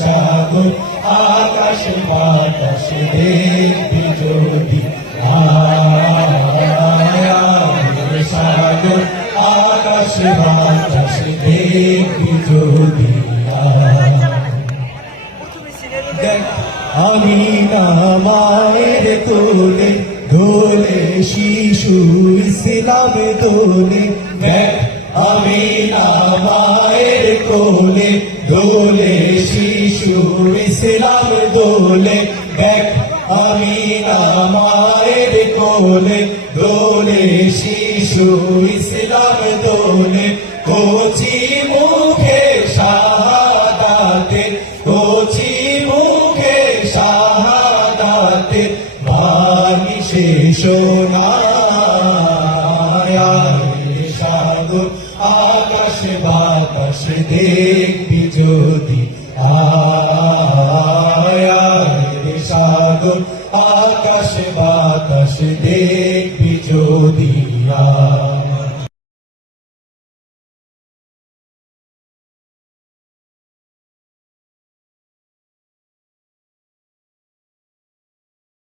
সাগর, আকাশ বাতাস দেখবি যদি। সাগর, আকাশ বাতাস দেখবি যদি। আমি না মায়ের তোলে দোলে শিশু ইসলাম দোলে। দেখ, আমি না মায়ের কোলে দোলে শিশু ইসলাম দোলে, দেখ আমি না মায়ের কোলে। দোলে শিশু ইসলাম দোলে, কচি মুখে শাহাদাতে, কচি মুখে শাহাদাতে, বাণী শেষ সাগর, আকাশ বাতাস দেখবি। সাগর আকাশে বাতাসে দেখবি যদি আয়